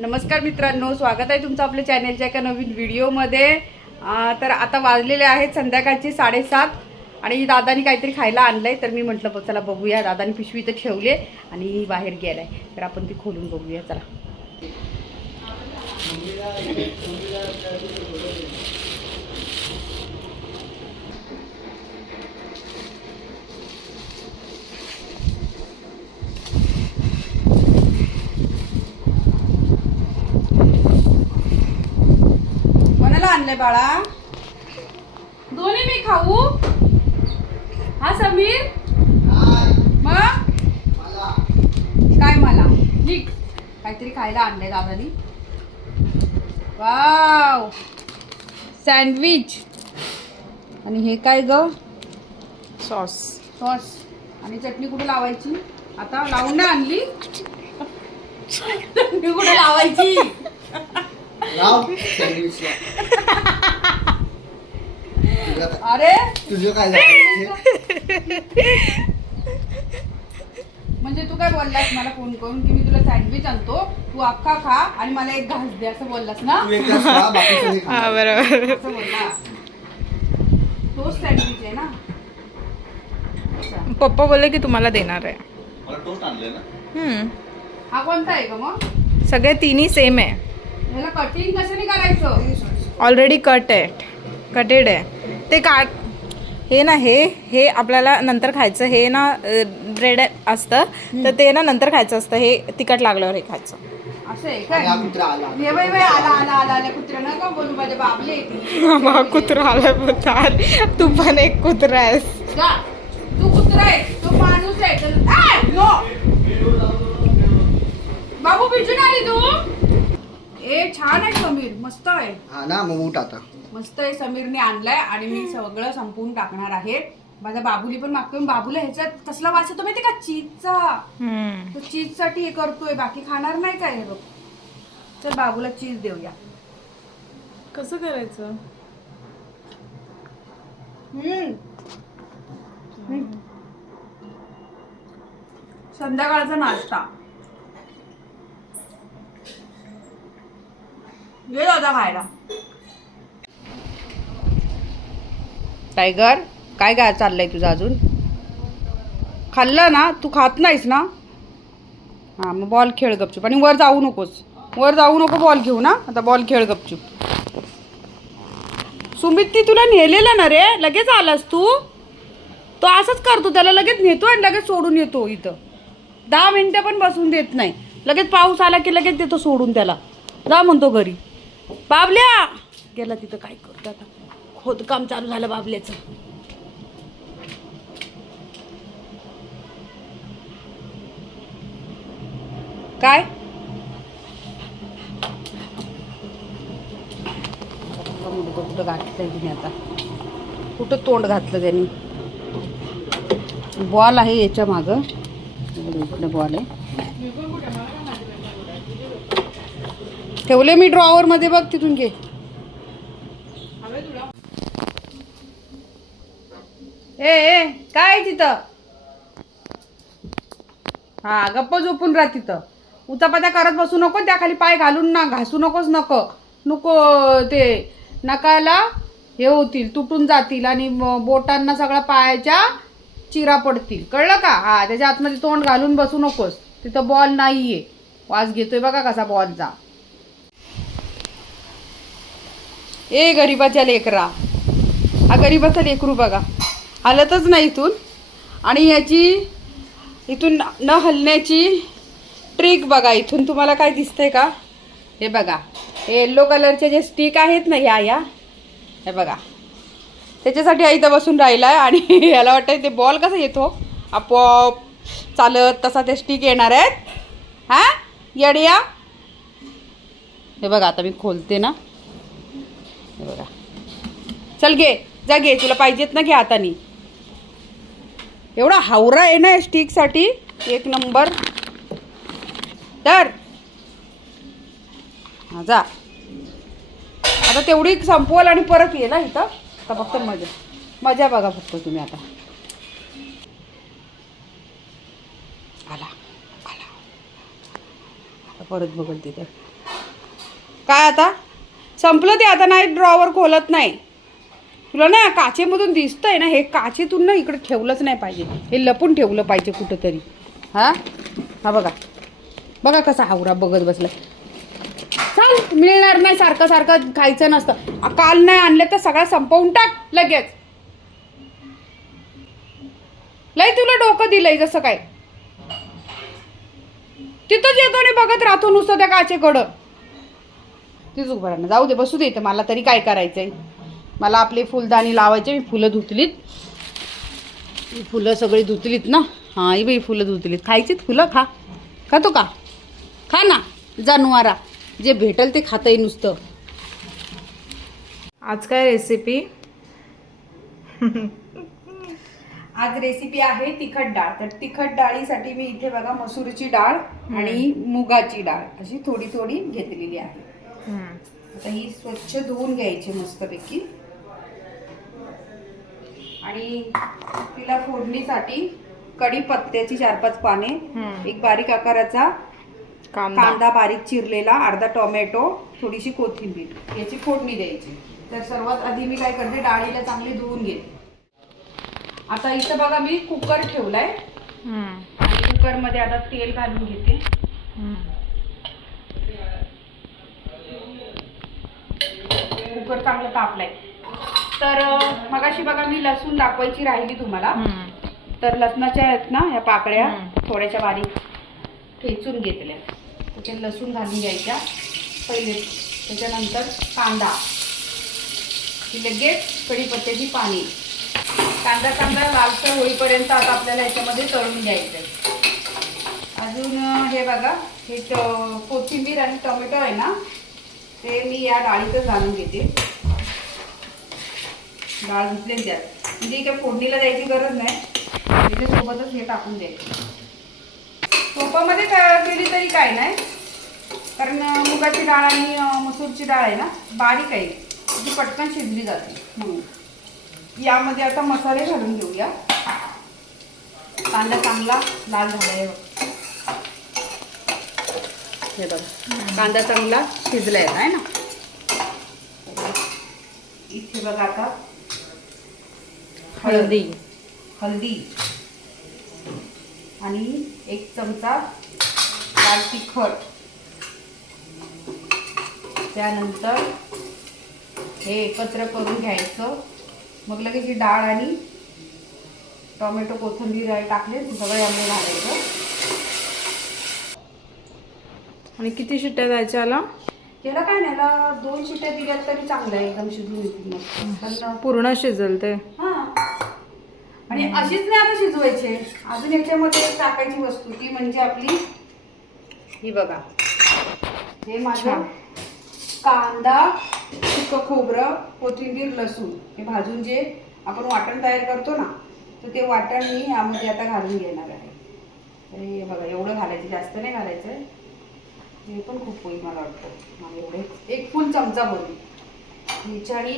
नमस्कार मित्रांनो स्वागत आहे तुमचं आपल्या चॅनेलच्या एका नवीन व्हिडिओमध्ये तर आता वाजलेले आहेत संध्याकाळचे साडेसात आणि दादानी काहीतरी खायला आणलं आहे तर मी म्हटलं चला बघूया. दादानी पिशवी तर ठेवली आणि बाहेर गेलाय. तर आपण ती खोलून बघूया चला. आणलंय बाळा? दोन्ही मी खाऊ. हा समीर? मग? काय मला? ठीक काहीतरी खायला आणलंय दादानी. वाव! सँडविच. आणि हे काय ग? सॉस. सॉस. आणि चटणी कुठे लावायची? आता लावून नाही आणली. चटणी कुठे लावायची? लाव सँडविचला. तुझं अरे! तुझं काय झालं? म्हणजे तू काय बोललास मला फोन करून की मी तुला सँडविच आणतो तू अख्खा खा आणि मला एक घास दे असं बोललास ना? हा बरोबर. असं बोलला. तोच सँडविच आहे ना. पप्पा बोलले की तुम्हाला देणार आहे. मला टोस्ट आणले ना? हम्म. हा कोणता आहे का मग? सगळे तिन्ही सेम आहे. याला कटिंग कशाने करायचं? ऑलरेडी कट आहे. कटेड आहे. ते काढ हे ना हे हे आपल्याला नंतर खायचं. हे ना ब्रेड असतं. तर ते ना नंतर खायचं असतं. हे तिखट लागल्यावर हे खायचं. असं आहे काय हा कुत्रा आला. कुत्रा आला बोलतात तू पण एक कुत्रा आहेस. तू कुत्रा आहे. तू माणूस आहे. बाबू भिजून आली तू? ए छान आहे समीर. मस्त आहे. हा ना मग उठ आता. मस्त आहे समीरने आणलाय आणि मी सगळं संपवून टाकणार आहे. माझा बाबुली पण मागतोय. बाबूला ह्याच्यात कसला वास येतो माहिती का? चीजचा. हम्म. तो चीजसाठी हे करतोय. बाकी खाणार नाही काय हे बघ. चल बाबूला चीज देऊया. कसं करायचं? हम्म. हम्म. संध्याकाळचा नाश्ता. ये दादा खायला. टायगर काय काय चाललंय तुझं अजून? खाल्लं ना? तू खात नाहीस ना? हां मग बॉल खेळ गपचूप. आणि वर जाऊ नकोस. वर जाऊ नको बॉल घेऊ ना आता बॉल खेळ गपचूप. सुमित ती तुला नेलेलं ना रे? लगेच आलास तू? तो असंच करतो त्याला लगेच नेतो आणि लगेच सोडून येतो इथं. दहा मिनटं पण बसून देत नाही. लगेच पाऊस आला की लगेच देतो सोडून त्याला. जा म्हणतो घरी. बाबल्या! गेला तिथं काय करतो आता? खोदकाम चालू झालं बाबल्याचं. काय? कुठं कुठं घातलं तिने आता? कुठं तोंड घातलं त्यांनी? बॉल आहे याच्या मागं. इकडे बॉल आहे. ठेवले मी ड्रॉवरमध्ये बघ तिथून घे. ए ए काय आहे तिथं? हा गप्प झोपून राह तिथं. उचापात्या करत बसू नको त्याखाली पाय घालून ना घासू नकोस नको. नको ते नकाला हे होतील तुटून जातील आणि बोटांना सगळ्या पायाच्या चिरा पडतील. कळलं का? हा त्याच्या आतमध्ये तोंड घालून बसू नकोस. तिथं बॉल नाही आहे वास घेतोय बघा कसा बॉलचा. ए गरीबाच्या लेकरा. हा गरीबाचा लेकरू बघा. हलतच नाही इथून. आणि याची इथून न हलण्याची ट्रिक बघा इथून. तुम्हाला काय दिसतंय का? हे बघा. हे येल्लो कलरचे जे स्टिक आहेत ना ह्या या. हे बघा. त्याच्यासाठी आई इथं बसून राहिला आहे आणि याला वाटतं ते बॉल कसा येतो? आपोआप चालत तसा ते स्टिक येणार आहेत. हा? येड्या? हे बघा आता मी खोलते ना. हे बघा. चल घे. जा घे. तुला पाहिजेत ना घे हातानी. एवढा हावरा आहे ना स्टिकसाठी? एक नंबर. तर जा. आता तेवढी संपवल आणि परत ये ना इथं. आता फक्त मजा मजा बघा फक्त तुम्ही आता. आला आला. आता परत बघल तिथे. काय आता? संपलं ते आता नाही ड्रॉवर खोलत नाही. तुला ना काचेमधून दिसतंय ना हे काचेतून ना इकडे ठेवलंच नाही पाहिजे. हे लपून ठेवलं पाहिजे कुठंतरी. हा? हा बघा. बघा कसा हावरा बघत बसला चाल मिळणार नाही सारखं सारखं खायचं नसतं. काल नाही आणलं तर सगळं संपवून टाक लगेच. लय तुला डोकं दिलंय जसं काय. तिथंच येतो आणि बघत राहतो नुसतं त्या काचेकडं. तीच उभं राहणं. जाऊ दे बसू दे इथं. मला तरी काय करायचंय? मला आपली फुलदाणी लावायची मी फुलं धुतलीत. फुलं सगळी धुतलीत ना? हां ही बाई फुलं धुतलीत. खायचीत फुलं? खा. खातो का? खा ना. जानवारा जे भेटल ते खाता येईल नुसतं. आज काय रेसिपी आज रेसिपी आहे तिखट डाळ. तर तिखट डाळीसाठी मी इथे बघा मसूरची डाळ आणि मुगाची डाळ अशी थोडी थोडी घेतलेली आहे. आता ही स्वच्छ धुवून घ्यायची मस्तपैकी. आणि तिला फोडणीसाठी कढीपत्त्याची चार पाच पाने. एक बारीक आकाराचा कांदा कांदा बारीक चिरलेला अर्धा टोमॅटो थोडीशी कोथिंबीर याची फोडणी द्यायची तर सर्वात आधी मी काय करते डाळीला चांगली धुवून घेते आता इथं बघा मी कुकर ठेवलाय हम्म. आणि कुकरमध्ये आता तेल घालून घेते. कुकर चांगलं तापलाय तर मगाशी बघा मी लसूण दाखवायची राहिली तुम्हाला. तर लसणाच्या आहेत ना या पाकळ्या. थोड्याशा बारीक ठेचून घेतल्या. त्याच्यात लसूण घालून घ्यायच्या? पहिले त्याच्यानंतर कांदा. की लगेच कढीपत्त्याची पाणी कांदा कांदा लालसर होईपर्यंत आता आपल्याला याच्यामध्ये तळून घ्यायचं आहे. अजून हे बघा हे कोथिंबीर आणि टोमॅटो आहे ना ते मी या डाळीतच घालून घेते. डाळ धुतलेली द्या म्हणजे काय फोडणीला द्यायची गरज नाही. त्याच्यासोबतच हे टाकून द्यायचं सोपामध्ये केली तरी काय नाही? कारण मुगाची डाळ आणि मसूरची डाळ आहे ना बारीक आहे. ती पटकन शिजली जाते म्हणून. यामध्ये आता मसाले घालून घेऊया. कांदा चांगला लाल झालाय हे बघा कांदा चांगला शिजलाय आहे ना? इथे बघा आता हळदी. हळदी. आणि एक चमचा लाल तिखट. त्यानंतर हे एकत्र करून घ्यायचं. मग लगेच ही डाळ आणि टोमॅटो कोथिंबीर आहे टाकले सगळं यामध्ये घालायचं. आणि किती शिट्ट्या द्यायच्या आला याला काय नाही दोन शिट्ट्या दिल्या तरी चांगलं आहे एकदम शिजून येतील मग. पण पूर्ण शिजल ते. हा आणि अशीच नाही आता शिजवायचे. अजून याच्यामध्ये टाकायची वस्तू ती म्हणजे आपली ही बघा. हे माझं छान. कांदा सुकं खोबरं कोथिंबीर लसूण. हे भाजून जे आपण वाटण तयार करतो ना तर ते वाटण मी यामध्ये आता घालून घेणार आहे. तर हे बघा एवढं घालायचं जास्त नाही घालायचं हे पण खूप होईल मला वाटतं. मला एवढे एक फुल चमचा भरून. ह्याच्याने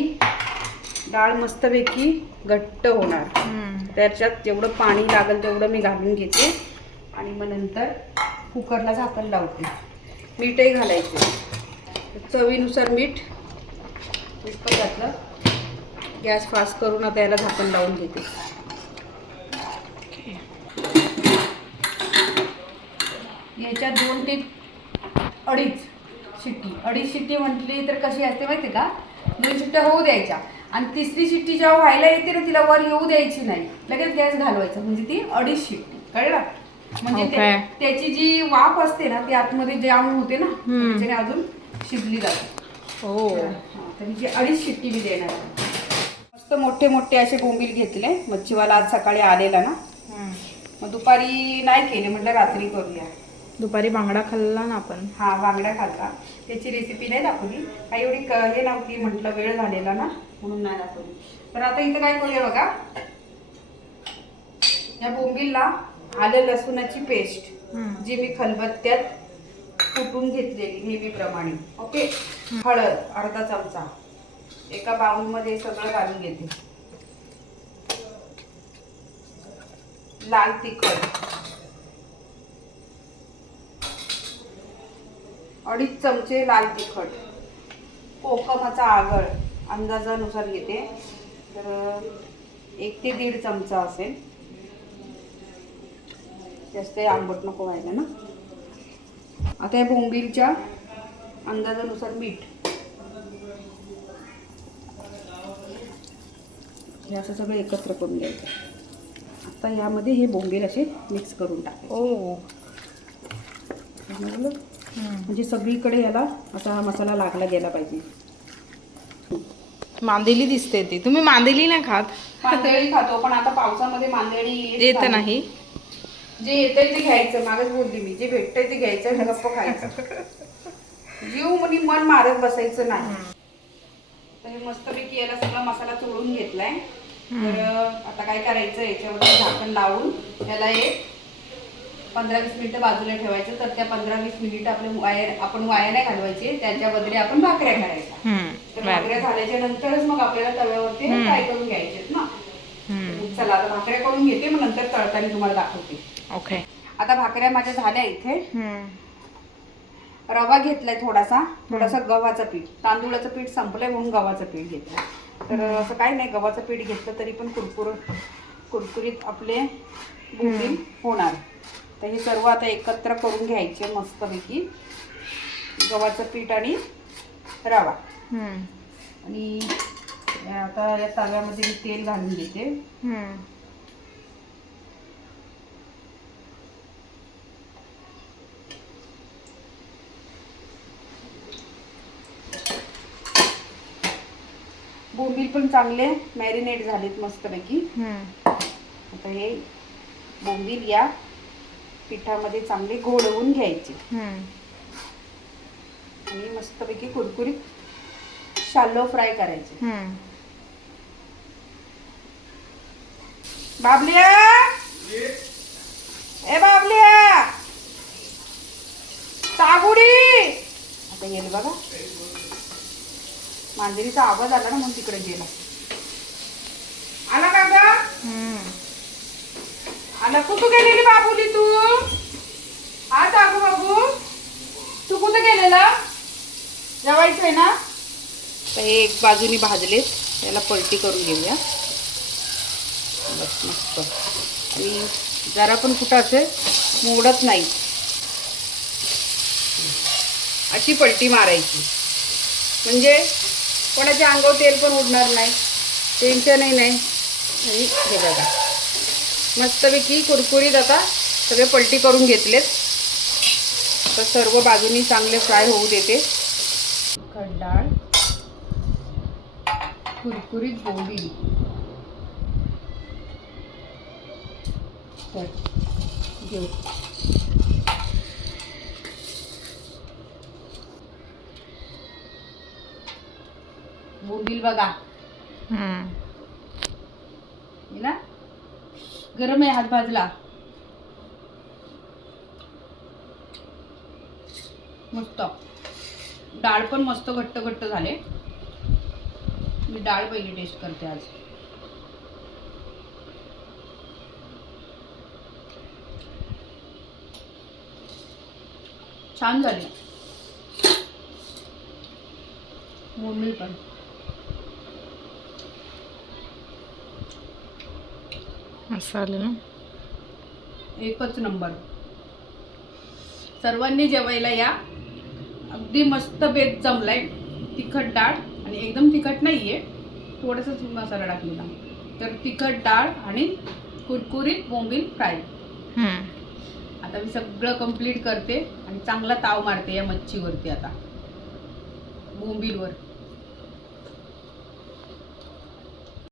डाळ मस्तपैकी घट्ट होणार. त्याच्यात जेवढं पाणी लागेल तेवढं मी घालून घेते. आणि मग नंतर कुकरला झाकण लावते. मीठही घालायचे. चवीनुसार मीठ. मीठ पण घातलं. गॅस फास्ट करून आता याला झाकण लावून घेते. याच्यात दोन ते अडीच शिट्टी. अडीच शिट्टी म्हटली तर कशी असते माहिती का? दोन शिट्ट्या होऊ द्यायच्या. आणि तिसरी शिट्टी जेव्हा व्हायला येते ना तिला वर येऊ द्यायची नाही. लगेच गॅस घालवायचा. म्हणजे ती अडीच शिट्टी. कळलं? म्हणजे ते-. त्याची जी वाफ असते ना ती आतमध्ये जाम होते ना हम्म. त्याच्याने अजून शिजली जाते. हो हा, तर अडीच शिट्टी मी देणार आहे. मस्त मोठे मोठे असे बोंबील घेतले. मच्छीवाला आज सकाळी आलेला ना. मग दुपारी नाही केले म्हटलं रात्री करूया. दुपारी बांगडा खाल्ला ना आपण. हा बांगडा खाल्ला. त्याची रेसिपी नाही दाखवली. काही एवढी क- हे नव्हती म्हटलं वेळ झालेला ना. म्हणून नाही दाखवली. तर आता इथं काय करूया बघा. या बोंबीलला आलं लसूणाची पेस्ट. जी मी खलबत्त्यात कुटून घेतलेली नेहमीप्रमाणे. ओके? हळद अर्धा चमचा. एका बाउलमध्ये सगळं घालून घेते. लाल तिखट. अडीच चमचे लाल तिखट. कोकमाचा आगळ. अंदाजानुसार घेते. तर एक ते दीड चमचा असेल. जास्त आंबट नको व्हायला ना. आता या बोंबीलच्या अंदाजानुसार मीठ. हे असं सगळं एकत्र करून घ्यायचं. आता यामध्ये हे बोंबील असे मिक्स करून टाकायचे. ओ? म्हणजे सगळीकडे याला असा हा मसाला लागला गेला पाहिजे. मांदेली दिसते ती. तुम्ही मांदेली नाही खात. मांदेळी खातो पण आता पावसामध्ये मांदेळी येत नाही. जे येतंय ते घ्यायचं. मागच बोलली मी. जे भेटतंय ते घ्यायचं गप्प खायचं. जीव म्हणे मन मारत बसायचं नाही. तर हे मस्तपैकी याला सगळा मसाला चोळून घेतलाय. तर आता काय करायचं? याच्यावरती झाकण लावून त्याला एक पंधरा वीस मिनिटं बाजूला ठेवायचं. तर त्या पंधरा वीस मिनिट आपले वाया आपण वाया नाही घालवायचे. त्याच्या बदले आपण भाकऱ्या हम्म, तर. भाकऱ्या झाल्याच्या नंतरच मग आपल्याला तव्यावरती फ्राय करून घ्यायचे ना. चला आता भाकऱ्या करून घेते मग नंतर तळताना तुम्हाला दाखवते. ओके आता भाकऱ्या माझ्या झाल्या इथे. रवा घेतलाय थोडासा थोडासा गव्हाचं पीठ. तांदूळाचं पीठ संपलंय म्हणून गव्हाचं पीठ घेतलं. तर असं काही नाही गव्हाचं पीठ घेतलं तरी पण कुरकुर कुरकुरीत आपले बोंबील होणार. तर हे सर्व आता एकत्र करून घ्यायचे मस्तपैकी. गव्हाचं पीठ आणि रवा. आणि आता या तव्यामध्ये मी तेल घालून हम्म. बोंबील पण चांगले मॅरिनेट झालेत मस्तपैकी. हम्म, आता हे बोंबील या पिठामध्ये चांगले घोळवून घ्यायचे. हम्म. आणि मस्तपैकी कुरकुरीत शालो फ्राय करायचे. बाबलिया! ए बाबलिया! साबुडी आता येईल बघा. मांजरीचा आवाज आला ना म्हणून तिकडे गेला. आला का ग. आला. कुठं गेलेली बाबुली तू? हा जागू बाबू? तू कुठं गेलेला? जेवायचंय ना? तर हे एक बाजूनी भाजलेत. याला पलटी करून घेऊया. बस मस्त. आणि जरा पण कुठं असेल मोडत नाही. अशी पलटी मारायची. म्हणजे कोणाच्या अंगावर तेल पण उडणार नाही. टेन्शनही नाही. आणि हे बघा. मस्तपैकी कुरकुरीत आता सगळे पलटी करून घेतलेत. तर सर्व बाजूनी चांगले फ्राय होऊ देते. डाळ कुरकुरीत बोंबील. तर घेऊ. बोंबील बघा. हम्म. हे ना गरम आहे हात भाजला. मस्त. डाळ पण मस्त घट्ट घट्ट झाले. मी डाळ पहिली टेस्ट करते आज. छान झाले. बोंबील पण. असं आलं ना? एकच नंबर. सर्वांनी जेवायला या. अगदी मस्त बेत जमलाय. तिखट डाळ. आणि एकदम तिखट नाहीये. थोडासाच मसाला टाकलेला तर तिखट डाळ आणि कुरकुरीत बोंबील फ्राय. आता मी सगळं कंप्लीट करते आणि चांगला ताव मारते या मच्छीवरती आता. बोंबीलवर.